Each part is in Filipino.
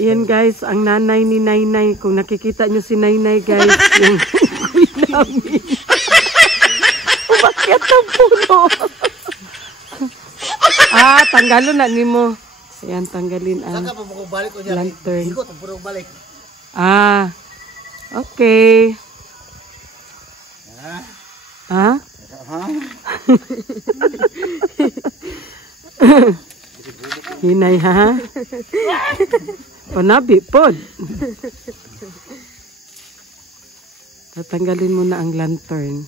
Ayan guys, ang nanay ni Nainay. Kung nakikita nyo si Nainay guys, yung kuya namin. Umakyat ng puno. Tanggalon na ni mo. Ayan, tanggalin ang lantern. Okay. Hinay ha? Panabi pod. Tatanggalin mo na ang lantern.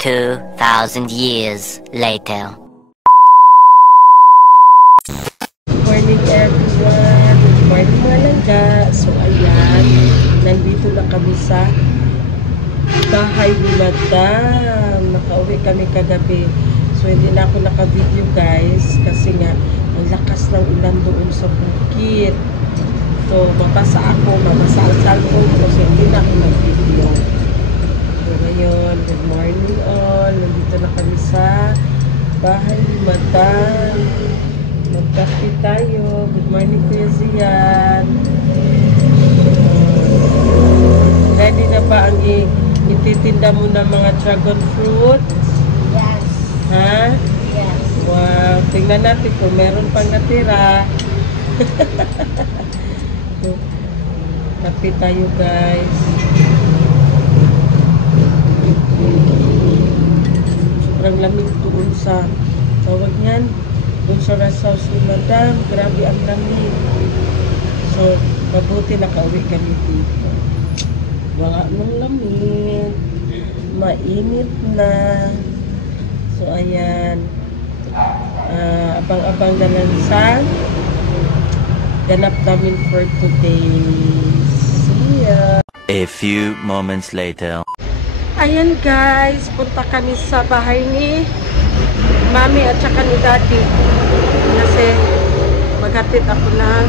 2,000 years later. Morning everyone. Morning malangga. So ayan, nandito na kami sa bahay ni Madam. Nakauwi kami kagabi. So hindi na ako naka-video guys kasi nga ang lakas ng ulan doon sa bukid. So mabasa ako, mabasa ang cellphone ko so hindi na ako nag-video. So ngayon, good morning all. Nandito na kami sa bahay ni Madam. Magkape tayo. Good morning Kuya Zian. Ready na ba ang ititinda mo ng mga dragon fruit? Yes. Ha? Yes. Wow. Tingnan natin kung meron pang natira. Kape tayo guys. Sobrang lamig doon sa tawag niyan. Doon sa rest house ni Madam. Grabe ang lamig. So, mabuti nakauwi kami dito. Baka ng lamig. Mainit na. So, ayan. Abang-abang na lang sa ganap namin for today. See ya! A few moments later. Ayan guys, punta kami sa bahay ni Mami at saka ni Daddy. Kasi maghatid ako ng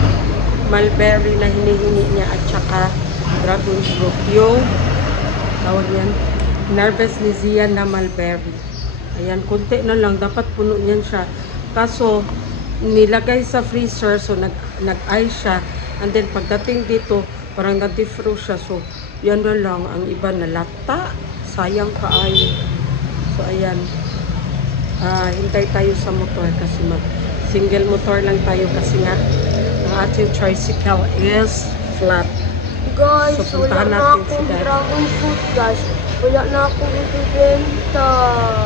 mulberry na hinihingi niya at saka dragon fruit. Yung tawag yan, harvest ni Zian na mulberry. Ayan, konti na lang. Dapat puno niyan siya. Kaso, nilagay sa freezer. So, nag-ice siya. And then, pagdating dito, parang na-defrost siya. So, yan na lang. Ang iba na lata. Sayang kaayo. So, ayan. Hintay tayo sa motor kasi mag-single motor lang tayo kasi nga ang ating tricycle is flat. Guys, So, wala puntahan na natin si akong Daddy. dragon fruit guys. Wala na akong ibibenta.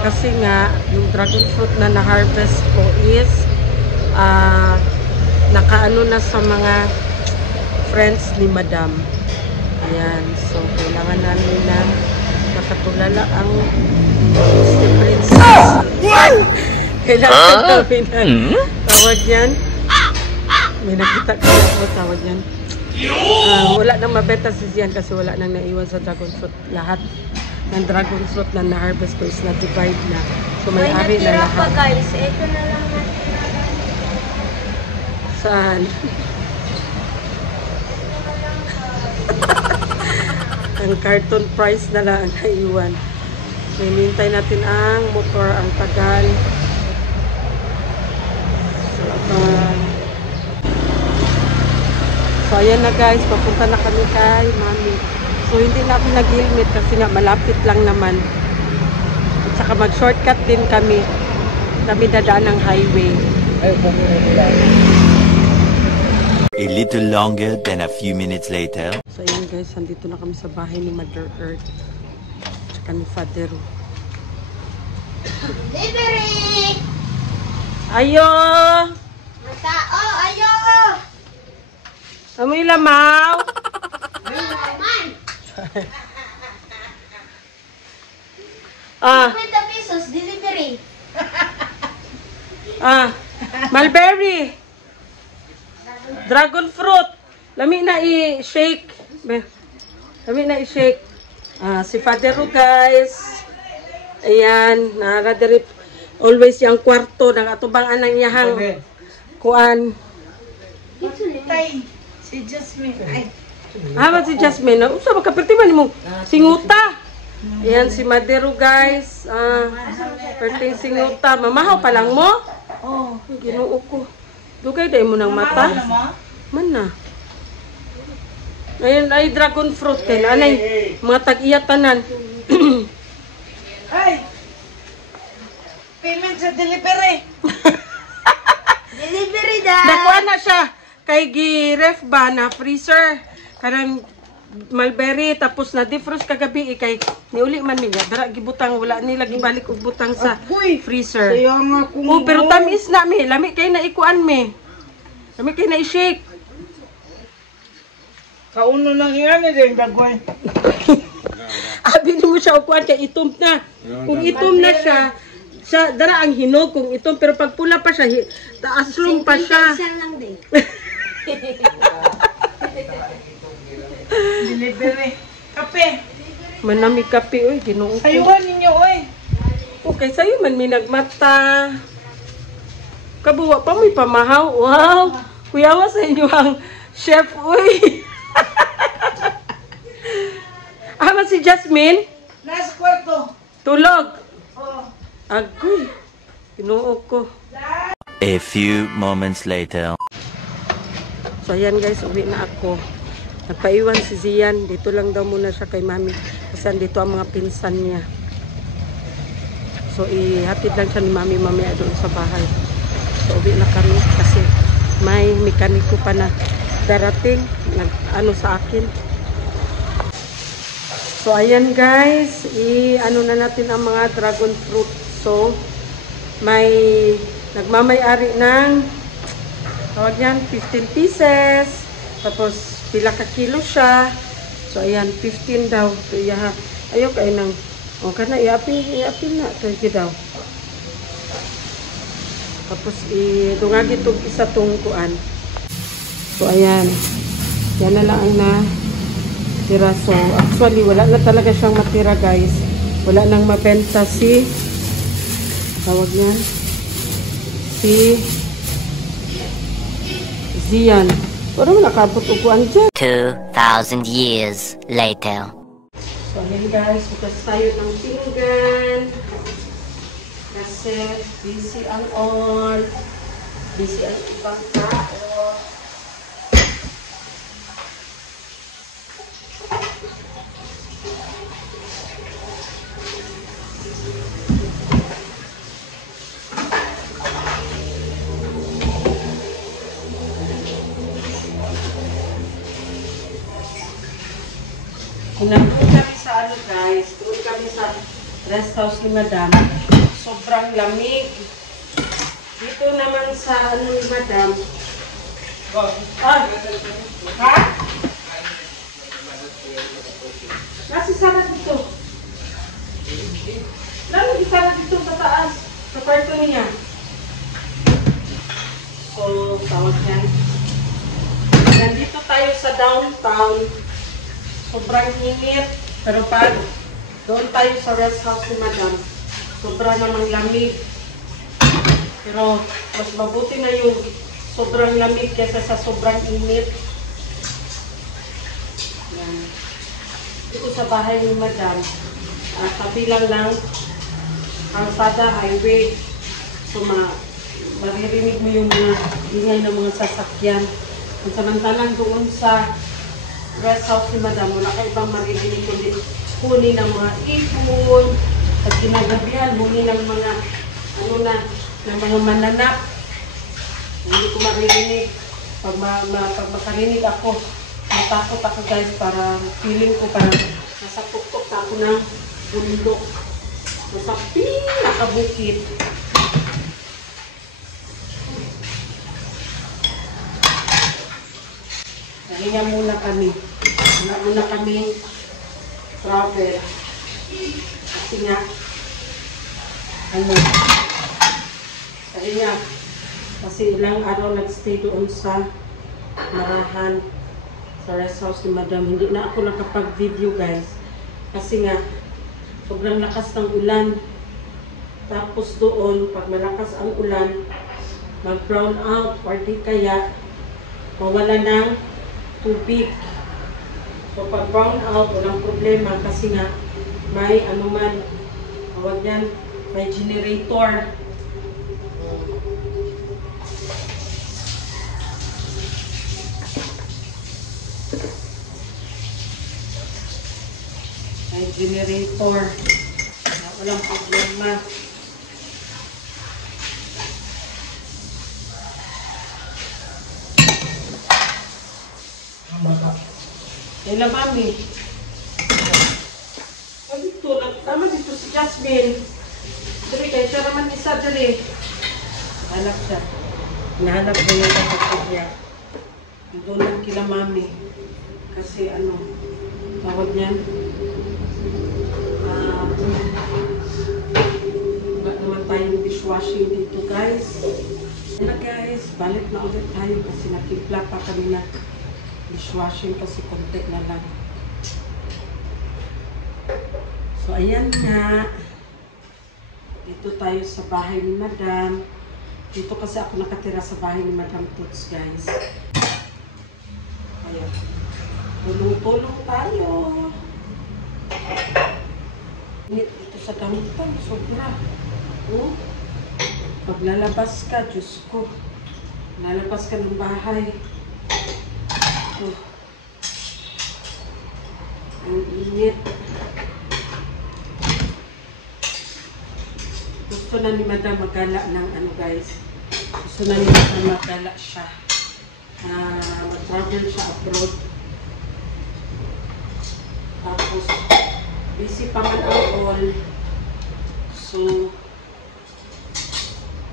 Kasi nga, yung dragon fruit na na-harvest ko is nakaano na sa mga friends ni Madam. Ayan. So, kailangan namin na nakatulala ang Disney Princess. Kailangan namin na tawag yan. May nakita ko ako tawag yan. Wala nang mabenta si Zian kasi wala nang naiwan sa dragon fruit. Lahat ng dragon fruit na na-harvest ko is na-divide na. So, may-ari na lahat. Pa guys. Ito na lang natira. Saan? Ang carton price na lang ang naiwan. So, hinintay natin ang motor, ang tagal. So, ayan na guys. Papunta na kami kay Mami. So, hindi na ako nag-helmet kasi nga malapit lang naman. At saka mag-shortcut din kami. Kami dadaan ng highway. A little longer than a few minutes later. So, ayan guys. Nandito na kami sa bahay ni Mother Earth. At saka ni Father. Delivery! Ayo! Matao! Ayo! Amoy lamaw! Man! 50 pesos delivery. Mulberry! Dragon fruit! Lami na i-shake. Lami na i-shake. Si Father guys. Ayan. Naradarip. Always yung kwarto. Nagatubang anang yahang. Kuan. Si Jasmine. Ay. Ba't si Jasmine? Usa ba kapirti man mo? Singuta. Ayan si Madero guys. Perting singuta. Mamahaw pa lang mo? Oh. Ginoo ko. Dugay day mo ng mata. Man na. Ayun ay dragon fruit kay anay mga tag-iya tanan. Ay! Payment sa delivery! Delivery da! Nakuha na siya kay gi-ref ba na freezer. Karang mulberry tapos na defrost kagabi kay niuli man niya dara gibutang wala nila gibalik og butang sa freezer. Kaya nga kung... Oh, pero tamis na mi, lami kay na ikuan mi. Lami kay na i-shake. Kauno nang iyan din, dagoy. Abi mo siya ukuan kay itom na. Kung itom na siya, dara ang hinog kung itom pero pag pula pa siya, taaslong pa siya. lang din. Delivery. Kape. Manami kape oy, Ginoo ko. Sayuhan ninyo, oy. Okay, sa'yo man minagmata. Kabuwa pa mo'y pamahaw. Wow! Kuyawa sa inyo ang chef, uy! Ama si Jasmine? Nasa kwarto. Tulog! Oh. Agoy! Ginoo ko. A few moments later. So ayan guys, uwi na ako. Nagpaiwan si Zian. Dito lang daw muna siya kay mami. Kasi dito ang mga pinsan niya. So ihatid lang siya ni mami mamaya doon sa bahay. So uwi na kami kasi may mekaniko pa na darating. Ano sa akin. So ayan guys, ano na natin ang mga dragon fruit. So may nagmamay-ari ng tawag yan, 15 pieces. Tapos pila ka kilo siya. So ayan, 15 daw. So iya, ayaw kayo nang o kana iapin na kay daw. Tapos idungagi tong isa tong kuan. So ayan. Yan na lang ang na tira. So actually wala na talaga siyang matira guys. Wala nang mabenta si tawag niyan si Zian. Pero nakabot upuan dyan. 2,000 years later. So ayan guys, bukas tayo ng pinggan. Kasi busy ang all. Busy ang ibang tao. Nandun kami sa ano guys, doon kami sa rest house ni Madam. Sobrang lamig. Dito naman sa ano ni Madam. Ah, ha? Nasi sana dito. Lalo sana dito sa taas. Sa kwarto niya. So, tawag yan. Nandito tayo sa downtown. Sobrang init, pero pag doon tayo sa rest house ni Madam, sobrang namang lamig. Pero mas mabuti na yung sobrang lamig kaysa sa sobrang init. Yan. Dito sa bahay ni Madam, tabi lang ng kalsada, highway. So maririnig mo yung mga ingay ng mga sasakyan. Kung samantalang doon sa rest house ni Madam, wala ka ibang maririnig kundi huni ng mga ipon at ginagabihan, huni ng mga ano na, ng mga mananap. Hindi ko maririnig. Pag makarinig ako, matakot ako guys, para feeling ko parang nasa tuktok na ako ng bundok. Nasa pinakabukid. Nahinga muna kami. Muna kami travel. Kasi nga, ano, sabi nga, kasi ilang araw nagstay doon sa Marahan, sa rest house ni Madam. Hindi na ako nakapag-video guys. Kasi nga, sobrang lakas ng ulan. Tapos doon, pag malakas ang ulan, mag-brown out or di kaya mawala ng tubig. So pag brown out, walang problema kasi nga may ano man, tawag yan, may generator. generator. Kaya walang problema. Kaya mami. Dito, tama dito si Jasmine. Dali kayo, siya naman isa dali. Hanap siya. Nahanap ko yung kapatid niya. Doon lang kila mami. Kasi ano, tawag niyan. Wala naman tayong dishwashing dito guys. Yan guys, balik na ulit tayo kasi nakipla pa kami na dishwashing kasi konti na lang. So, ayan nga. Dito tayo sa bahay ni Madam. Dito kasi ako nakatira sa bahay ni Madam Toots, guys. Ayan. Tulong-tulong tayo. Init dito sa damutan. Sobra. Oh. Pag lalabas ka, Diyos ko. Lalabas ka ng bahay. Oh. Ang init. Gusto na ni Madam magala ng ano guys. Gusto na ni Madam magala siya. Mag-travel siya abroad. Tapos, busy pa man ang all. So,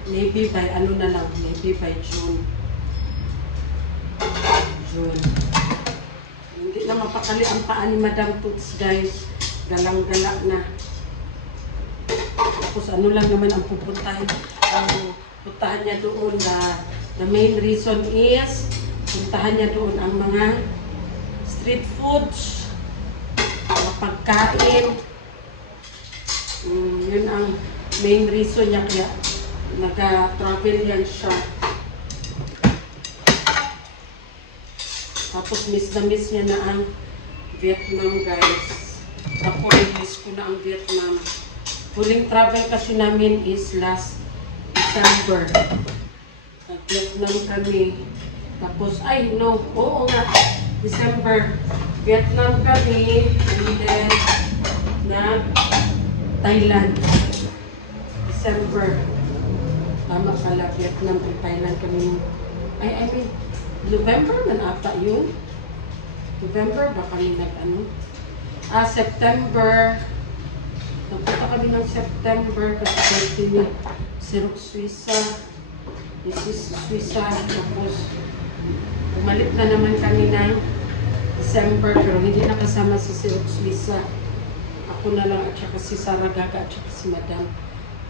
maybe by ano na lang, maybe by June. Hindi na mapakali ang paa ni Madam Toots guys. Galang-gala na. Tapos ano lang naman ang pupuntahan. Ang puntahan niya doon na the main reason is puntahan niya doon ang mga street foods, mga pagkain. Yun ang main reason niya kaya nag-travel yan siya. Tapos miss na miss niya na ang Vietnam guys. Ako miss ko na ang Vietnam. Huling travel kasi namin is last December. Nag-Vietnam kami. Tapos, oo nga, December. Vietnam kami. And then, Thailand. December. Tama pala, Vietnam and Thailand kami. I mean, November man ata yun. November ba kami nag-ano? September. Nagpunta kami ng September kasi birthday ni Sirok Suiza. Mrs. Suiza. Tapos, umalit na naman kami ng December pero hindi nakasama si Sirok Suiza. Ako na lang at saka si Sarah Gaga at saka si Madam.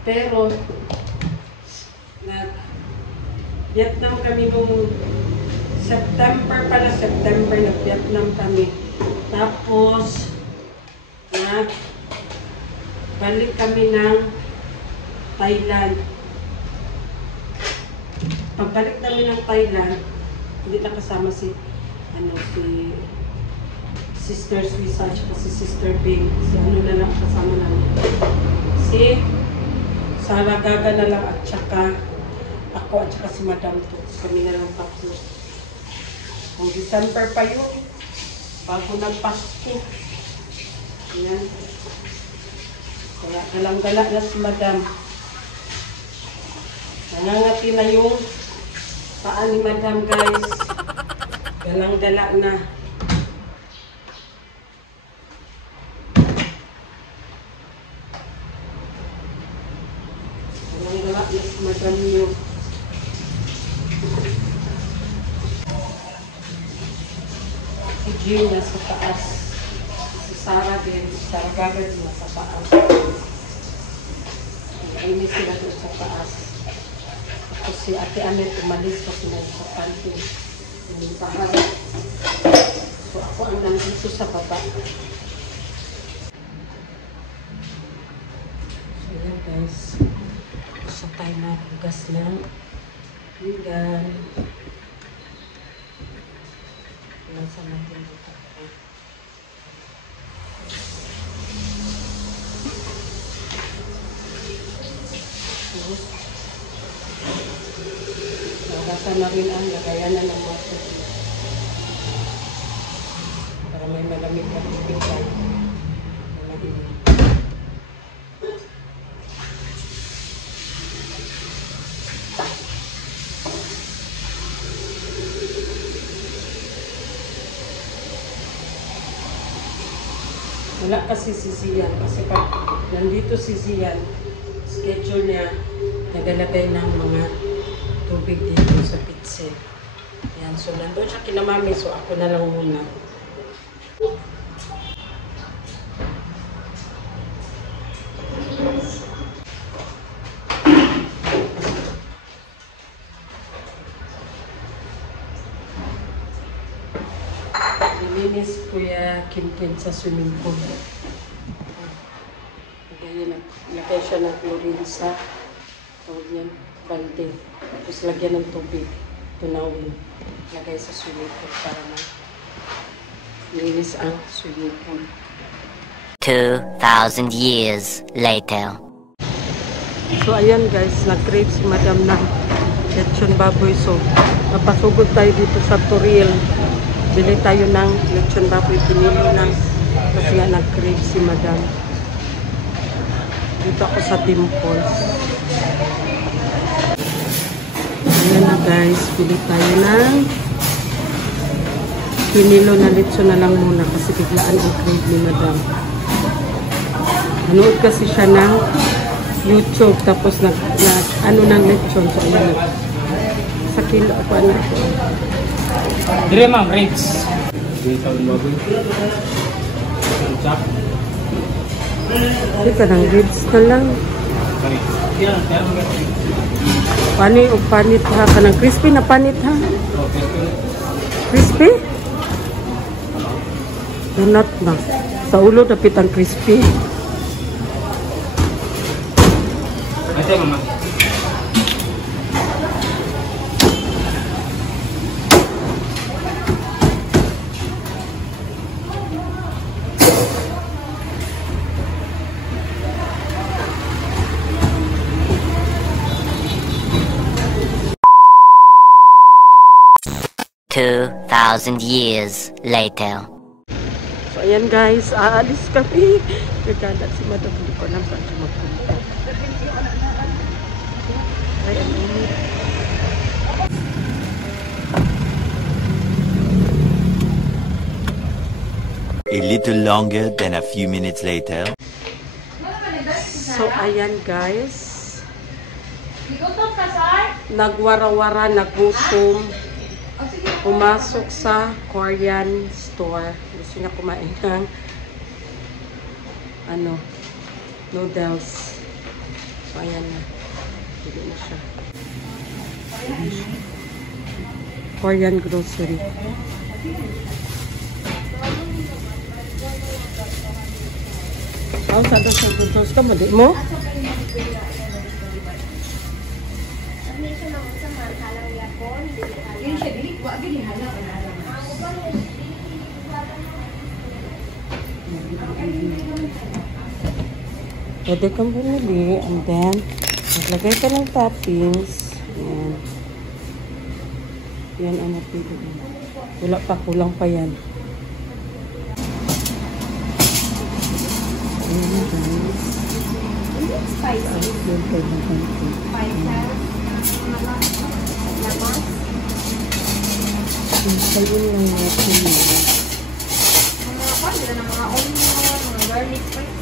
Pero, nag-Vietnam kami nung September pala. September nag-Vietnam kami. Tapos, balik kami ng Thailand. Pagbalik namin ng Thailand, hindi na kasama si Sister Suiza at si Sister Bing. Si ano na lang kasama namin. Si Sarah Gaga na lang at saka ako at saka si Madam Toots. Kami na lang tatlo. Kung December pa yun, bago nagpasko. Ayan. Kaya galang-gala na si Madam. Nangangati na yung paa ni Madam guys. Galang-gala na. Galang-gala na si Madam yun. Si Jim nasa taas. Si Sarah din. Si Sarah Gaga din nasa taas. Ini sila doon sa taas. Tapos si Ate Anet umalis kasi na sa kanto. Yung bahay. So ako ang nandito sa baba. So yan guys. Gusto tayo na hugas ng pinggan. Nasa natin dito. Nagasa na rin ang lagayanan ng water. Para may malamig na tubig tayo. Malamig Wala kasi si Zian. Kasi pag nandito si Zian, schedule niya, nagalagay ng mga tubig dito sa pitsil. Yan. So, nandun siya kina mami. So, ako na lang muna. Nilinis Kuya Kinkin sa swimming pool. Lagay siya ng chlorine sa balde. Tapos lagyan ng tubig. Tunawin. Lagay sa swimming pool para linis ang swimming pool. 2,000 years later. So ayan guys, nag-crave si Madam ng lechon baboy. So mapasugod tayo dito sa Toril. Bili tayo ng lechon baboy. Pinili ng kasi nga nag-crave si Madam. Dito ako sa Dimples. Ayan na guys, bili tayo ng kinilo na lechon na lang muna kasi biglaan ang crave ni Madam. Nanood kasi siya ng YouTube tapos ano ng lechon. So ayan na. Sa kilo pa na. Dire ma'am, ribs. Dito ang baboy. Chop. Dito ng ribs na lang. Pani o panit ha. Kanang crispy na panit ha. Crispy? Donut na. Sa ulo dapit ang crispy. Ate mama. $2,000 years later. So ayan guys, aalis kami. Nagkalat si Madam. Hindi ko alam saan siya magpunta. Ay, ang init. A little longer than a few minutes later. So ayan guys. Nagwara-wara, nagutom. Pumasok sa Korean store. Gusto niya kumain ng noodles. So ayan na. Hindi na siya. Korean grocery. Saan daw sa noodles ka? Mali mo? Pwede kang bumili and then maglagay ka ng toppings. Yan. Yan ang napili. Wala pa, kulang pa yan. Ayan na guys. Spicy. Sayin lang natin yun. Mga onion, mga garlic spice.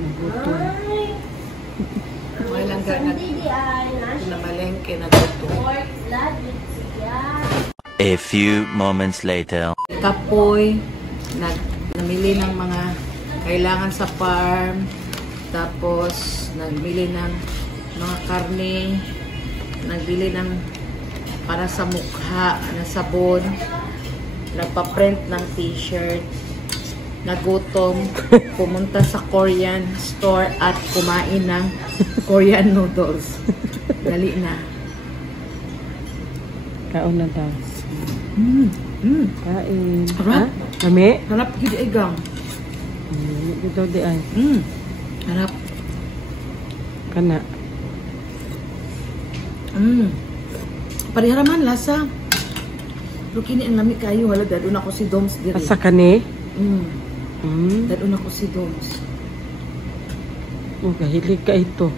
Nagutom. May langga na malengke na dito. A few moments later. Kapoy, namili ng mga kailangan sa farm. Tapos, nagbili ng mga karne. Nagbili ng para sa mukha, na sabon. Nagpa-print ng t-shirt. Nagutom, pumunta sa Korean store at kumain ng Korean noodles. Dali na. Kaon na daw. Kain. Harap. Kami? Harap gid igang. Ito di ay. Harap. Kana. Pariharaman lasa. Pero kini ang lami kayo, wala dadun ako si Doms diri. Asa kani? Dadun ako si Doms. Kahilig ka ito.